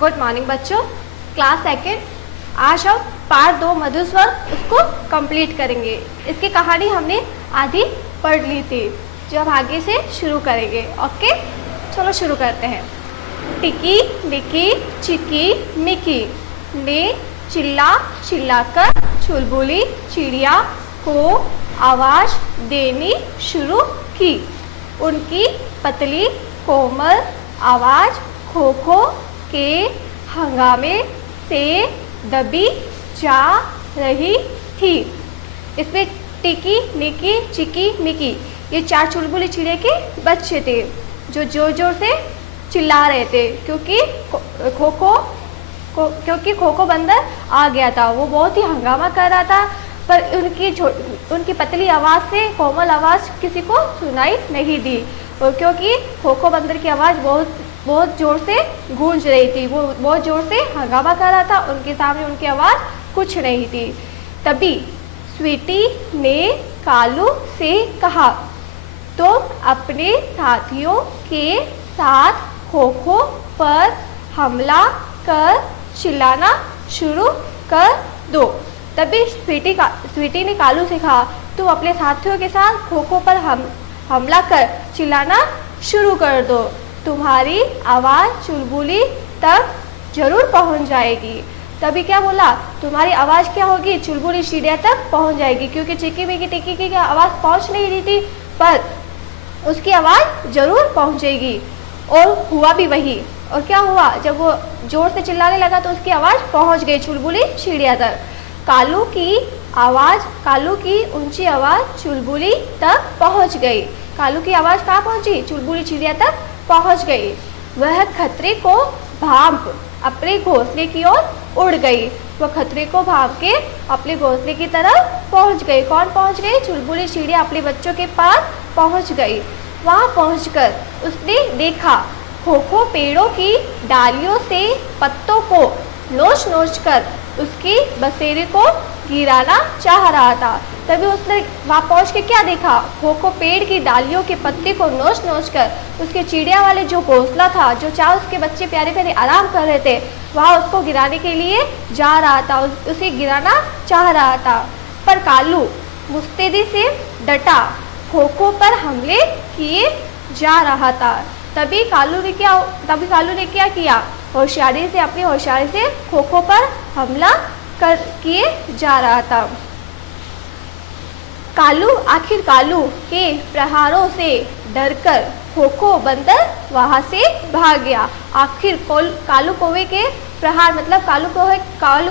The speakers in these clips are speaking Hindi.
गुड मॉर्निंग बच्चों। क्लास सेकेंड, आज हम पार्ट 2 मधुर स्वर उसको कंप्लीट करेंगे। इसकी कहानी हमने आधी पढ़ ली थी, जो हम आगे से शुरू करेंगे। ओके, चलो शुरू करते हैं। टिकी निकी चिकी मिकी ने चिल्ला चिल्लाकर चुलबुली चिड़िया को आवाज़ देनी शुरू की। उनकी पतली कोमल आवाज़ खो खो के हंगामे से दबी जा रही थी। इसमें टिकी निकी चिकी मिकी ये 4 चुलबुली चिड़िया के बच्चे थे जो जोर जोर से चिल्ला रहे थे, क्योंकि खोखो बंदर आ गया था। वो बहुत ही हंगामा कर रहा था, पर उनकी पतली आवाज़ से कोमल आवाज़ किसी को सुनाई नहीं दी, और क्योंकि खोखो बंदर की आवाज़ बहुत ज़ोर से गूंज रही थी। वो बहुत ज़ोर से हंगामा कर रहा था, उनके सामने उनकी आवाज़ कुछ नहीं थी। तभी स्वीटी ने कालू से कहा, तुम अपने साथियों के साथ खोखो पर हमला कर चिल्लाना शुरू कर दो। तभी स्वीटी ने कालू से कहा, तुम अपने साथियों के साथ खोखो पर हमला कर चिल्लाना शुरू कर दो। तुम्हारी आवाज़ चुलबुली तक जरूर पहुंच जाएगी। तभी क्या बोला, तुम्हारी आवाज़ क्या होगी, चुलबुली चिड़िया तक पहुंच जाएगी, क्योंकि चिकी मिकी टिकी की आवाज़ पहुंच नहीं रही थी, पर उसकी आवाज़ ज़रूर पहुंचेगी। और हुआ भी वही। और क्या हुआ, जब वो ज़ोर से चिल्लाने लगा तो उसकी आवाज़ पहुंच गई चुलबुली चिड़िया तक। कालू की ऊंची आवाज़ चुलबुली तक पहुंच गई। कालू की आवाज़ कहाँ पहुंची, चुलबुली चिड़िया तक पहुंच गई। वह खतरे को भांप अपने घोंसले की ओर उड़ गई। वह खतरे को भांप के अपने घोंसले की तरफ पहुंच गई। कौन पहुंच गई, चुलबुली चिड़िया अपने बच्चों के पास पहुंच गई। वहां पहुंचकर उसने देखा खोखो पेड़ों की डालियों से पत्तों को नोच नोच कर उसकी बसेरे को गिराना चाह रहा था। तभी उसने वहाँ पहुँच के क्या देखा, खोखो पेड़ की डालियों के पत्ते को नोच नोच कर उसके चिड़िया वाले जो घोंसला था, जो चाहे उसके बच्चे प्यारे प्यारे आराम कर रहे थे, वहाँ उसको गिराने के लिए जा रहा था, उसे गिराना चाह रहा था। पर कालू मुस्तैदी से डटा खोखो पर हमले किए जा रहा था। तभी कालू ने क्या किया, अपनी होशियारी से खोखो पर हमला किए जा रहा था। कालू के प्रहारों से डरकर खोखो बंदर वहां से भाग गया। कालू कौवे के प्रहार मतलब कालू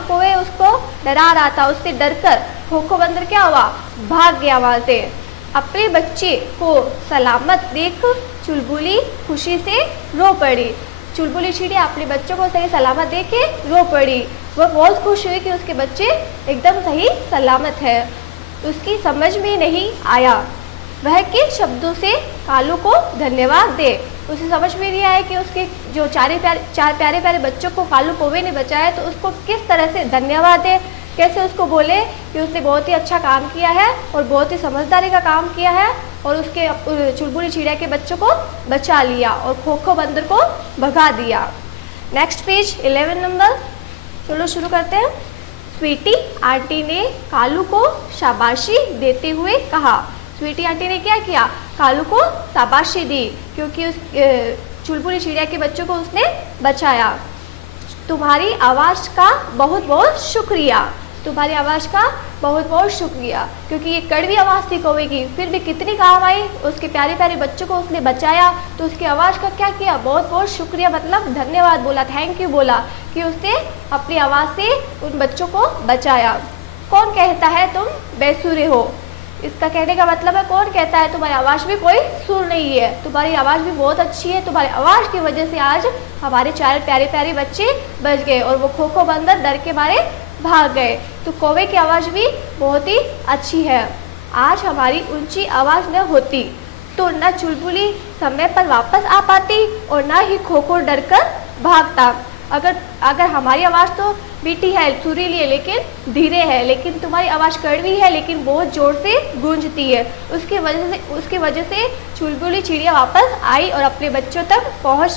कौवे उसको डरा रहा था, उससे डरकर खोखो बंदर क्या हुआ, भाग गया वहां से। अपने बच्चे को सलामत देख चुलबुली खुशी से रो पड़ी। चुलबुली चिड़िया अपने बच्चों को सही सलामत देख के रो पड़ी। वह बहुत खुश हुई कि उसके बच्चे एकदम सही सलामत है। उसकी समझ में नहीं आया वह किन शब्दों से कालू को धन्यवाद दे। उसे समझ में नहीं आया कि उसके जो चार प्यारे प्यारे बच्चों को कालू कौवे ने बचाया, तो उसको किस तरह से धन्यवाद दे, कैसे उसको बोले कि उसने बहुत ही अच्छा काम किया है और बहुत ही समझदारी का काम किया है, और उसके चुलबुली चिड़िया के बच्चों को बचा लिया और खोखो बंदर को भगा दिया। नेक्स्ट पेज 11 नंबर, चलो शुरू करते हैं। स्वीटी आंटी ने कालू को शाबाशी देते हुए कहा। स्वीटी आंटी ने क्या किया, कालू को शाबाशी दी, क्योंकि उस चुलबुली चिड़िया के बच्चों को उसने बचाया। तुम्हारी आवाज़ का बहुत बहुत शुक्रिया। तुम्हारी आवाज़ का बहुत बहुत शुक्रिया, क्योंकि ये कड़वी आवाज़ थी कौवे की, फिर भी कितनी काम आई, उसके प्यारे प्यारे बच्चों को उसने बचाया। तो उसकी आवाज़ का क्या किया, बहुत बहुत शुक्रिया मतलब धन्यवाद बोला, थैंक यू बोला, कि उसने अपनी आवाज़ से उन बच्चों को बचाया। कौन कहता है तुम बेसुरे हो, इसका कहने का मतलब है कौन कहता है तुम्हारी आवाज़ में कोई सुर नहीं है, तुम्हारी आवाज़ भी बहुत अच्छी है। तुम्हारी आवाज़ की वजह से आज हमारे 4 प्यारे प्यारे बच्चे बच गए और वो खोखो बंदर डर के मारे भाग गए। तो कौवे की आवाज़ भी बहुत ही अच्छी है। आज हमारी ऊंची आवाज़ न होती तो न चुलबुली समय पर वापस आ पाती और न ही खोखो डर कर भागता। अगर अगर हमारी आवाज़ तो मीठी है, सुरीली है, लेकिन धीरे है, लेकिन तुम्हारी आवाज़ कड़वी है लेकिन बहुत ज़ोर से गूंजती है। उसकी वजह से चुलबुली चिड़िया वापस आई और अपने बच्चों तक पहुंच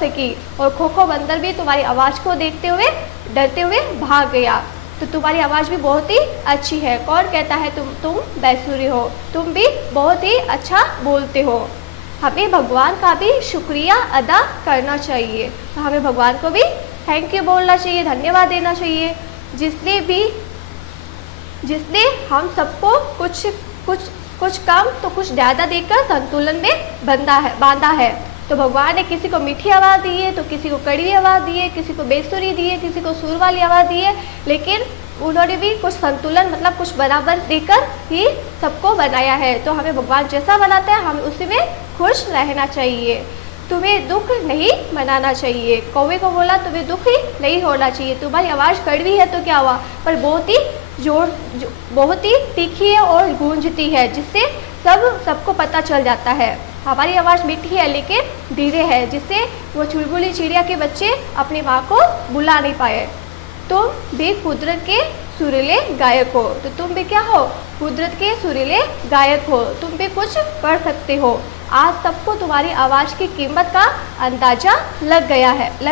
सकी, और खोखो बंदर भी तुम्हारी आवाज़ को देखते हुए डरते हुए भाग गया। तो तुम्हारी आवाज़ भी बहुत ही अच्छी है। कौन कहता है तुम बैसुरी हो? तुम भी बहुत ही अच्छा बोलते हो। हमें भगवान का भी शुक्रिया अदा करना चाहिए। तो हमें भगवान को भी थैंक यू बोलना चाहिए, धन्यवाद देना चाहिए, जिसने हम सबको कुछ कम तो कुछ ज़्यादा देकर संतुलन में बांधा है। तो भगवान ने किसी को मीठी आवाज़ दी है, तो किसी को कड़वी आवाज़ दी है, किसी को बेसुरी दी है, किसी को सुर वाली आवाज़ दी है, लेकिन उन्होंने भी कुछ संतुलन मतलब कुछ बराबर देकर ही सबको बनाया है। तो हमें भगवान जैसा बनाता है हमें उसी में खुश रहना चाहिए। तुम्हें दुख नहीं मनाना चाहिए। कौवे को बोला तुम्हें दुख ही नहीं होना चाहिए। तुम्हारी आवाज़ कड़वी है तो क्या हुआ, पर बहुत ही तीखी है और गूंजती है, जिससे सबको पता चल जाता है। हमारी आवाज़ मीठी है लेकिन धीरे है, जिससे वो चुलबुली चिड़िया के बच्चे अपनी माँ को बुला नहीं पाए। तुम भी कुदरत के सुरीले गायक हो। तो तुम भी क्या हो? कुदरत के सुरीले गायक हो। तुम भी कुछ कर सकते हो। आज सबको तुम्हारी आवाज़ की कीमत का अंदाज़ा लग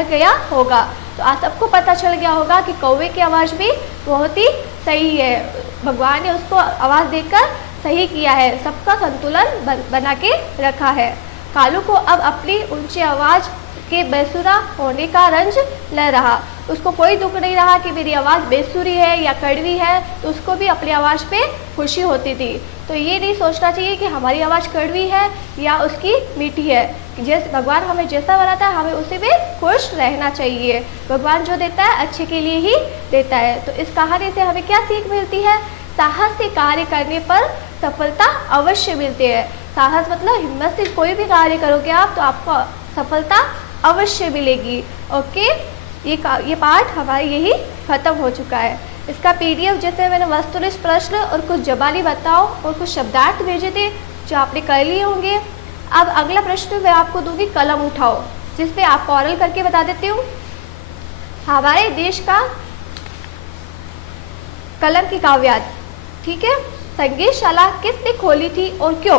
गया होगा। तो आज सबको पता चल गया होगा कि कौवे की आवाज़ भी बहुत ही सही है। भगवान ने उसको आवाज़ देकर सही किया है, सबका संतुलन बना के रखा है। कालू को अब अपनी ऊंची आवाज़ के बेसुरा होने का रंज ले रहा। उसको कोई दुख नहीं रहा कि मेरी आवाज़ बेसुरी है या कड़वी है, तो उसको भी अपनी आवाज़ पे खुशी होती थी। तो ये नहीं सोचना चाहिए कि हमारी आवाज़ कड़वी है या उसकी मीठी है। जैसे भगवान हमें जैसा बनाता है हमें उसी में खुश रहना चाहिए। भगवान जो देता है अच्छे के लिए ही देता है। तो इस कहानी से हमें क्या सीख मिलती है? साहस से कार्य करने पर सफलता अवश्य मिलती है। साहस मतलब हिम्मत से कोई भी कार्य करोगे आप तो आपको सफलता अवश्य मिलेगी। ओके, ये पाठ हमारा यही ख़त्म हो चुका है। इसका PDF जैसे मैंने वस्तुनिष्ठ प्रश्न और कुछ जबानी बताओ और कुछ शब्दार्थ भेजे थे जो आपने कर लिए होंगे। अब अगला प्रश्न मैं आपको दूंगी, कलम उठाओ, जिसपे आपको ऑरल करके बता देती हूँ। हमारे देश का कलम की काव्यात, ठीक है। संगीतशाला किसने खोली थी और क्यों?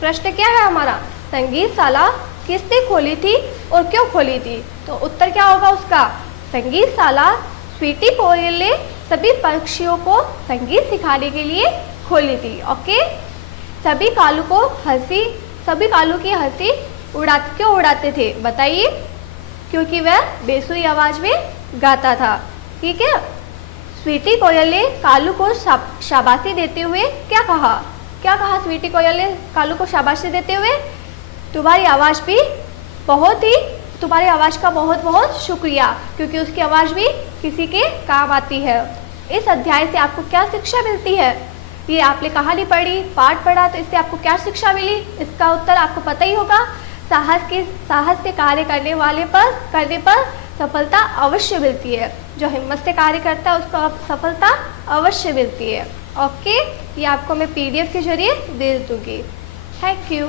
प्रश्न क्या है हमारा? संगीतशाला किसने खोली थी और क्यों खोली थी? तो उत्तर क्या होगा उसका? संगीतशाला स्वीटी कोयल ने सभी पक्षियों को संगीत सिखाने के लिए खोली थी। ओके, सभी कालू की हंसी क्यों उड़ाते थे बताइए? क्योंकि वह बेसुरी आवाज में गाता था। ठीक है, स्वीटी कोयल ने कालू को शाबाशी देते हुए क्या कहा? स्वीटी कोयल ने कालू को शाबाशी देते हुए? तुम्हारी आवाज़ का बहुत बहुत शुक्रिया, क्योंकि उसकी आवाज़ भी किसी के काम आती है। इस अध्याय से आपको क्या शिक्षा मिलती है? ये आपने कहानी पढ़ी, पाठ पढ़ा, तो इससे आपको क्या शिक्षा मिली? इसका उत्तर आपको पता ही होगा। साहस से कार्य करने पर सफलता अवश्य मिलती है। जो हिम्मत से कार्य करता है उसको सफलता अवश्य मिलती है। ओके, ये आपको मैं PDF के जरिए दे दूँगी। Thank you.